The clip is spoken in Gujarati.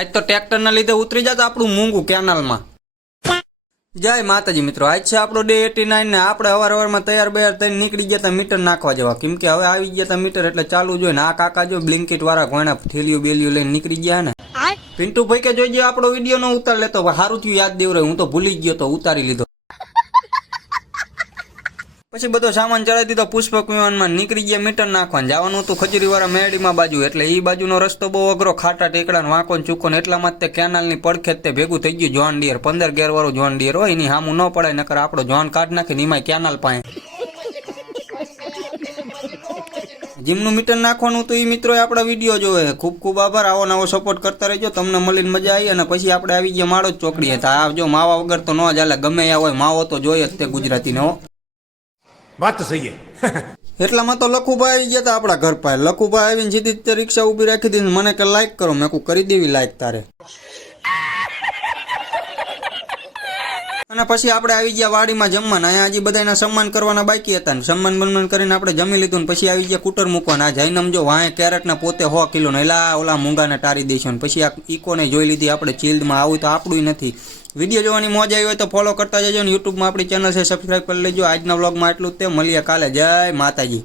આજ તો ટ્રેક્ટરના લીધે ઉતરી જતા આપણું મૂંગું કેનાલમાં. જય માતાજી મિત્રો, આજ છે આપણો ડે 89 ને આપણે હવારમાં તૈયાર બૈયાર થઈને નીકળી ગયા હતા મીટર નાખવા જવા. કેમ કે હવે આવી ગયા હતા મીટર એટલે ચાલુ જોઈએ ને. આ કાકા જો બ્લિંકિટ વાળા ઘોણા થેલીઓ બેલીઓ લઈને નીકળી ગયા ને. પિન્ટુ ભાઈ કે જોઈજો આપણો વિડીયો નો ઉતાર લેતો, સારું થયું યાદ દેવરે, હું તો ભૂલી ગયો તો ઉતારી લીધો. પછી બધો સામાન ચડાવી દીધો, પુષ્પક વિમાનમાં નીકળી ગયા મીટર નાખવા. જવાનું હતું ખજૂરીવાળા મેરડીમાં બાજુ, એટલે એ બાજુનો રસ્તો બહુ અઘરો, ખાટા ટેકડા વાંકો ચૂકો ને એટલામાં તે કેનાલની પડખે તે ભેગું થઈ ગયું જોન ડિયર. 15 ગેર વાળું જોન ડિયર હોય, એની સામું ન પડાય, નકર આપણો જોન કાઢ નાખીને એમાં કેનાલ પાસે. જીમનું મીટર નાખવાનું તો એ મિત્રો આપણા વિડીયો જોવે. ખૂબ ખૂબ આભાર, આવો નવો સપોર્ટ કરતા રહેજો, તમને મળીને મજા આવી. અને પછી આપણે આવી ગયા માળો જ ચોકડીએ. આ જો માવા વગર તો ન જ હાલે, ગમે ત્યાં હોય માવો તો જોઈએ જ તે ગુજરાતીનો. વાત તો સહી એટલામાં તો લખુભાઈ આવી ગયા હતા આપણા ઘર પાસે. લખુભાઈ આવીને સીધી રિક્ષા ઊભી રાખી દીધી, મને કે લાઈક કરો. મેં કહું કરી દેવી લાઈક તારે. અને પછી આપણે આવી ગયા વાડીમાં જમવાના. અહીંયા હજી બધાના સન્માન કરવાના બાકી હતા ને સન્માન બન્માન કરીને આપણે જમી લીધું ને પછી આવી ગયા કૂટર મૂકવાના. આ જઈને સમજો વાંહે કેરેટ ને પોતે 100 કિલો ને એલા ઓલા મૂંગાને ટારી દઈશું. પછી આ ઇકોને જોઈ લીધી આપણે ચીલ્ડમાં. આવું તો આપણું નથી. વિડીયો જોવાની મોજ આવી હોય તો ફોલો કરતા જજો ને યુટ્યુબમાં આપણી ચેનલ છે સબસ્ક્રાઈબ કરી લેજો. આજના વ્લોગમાં એટલું જ તે, મળીએ કાલે. જય માતાજી.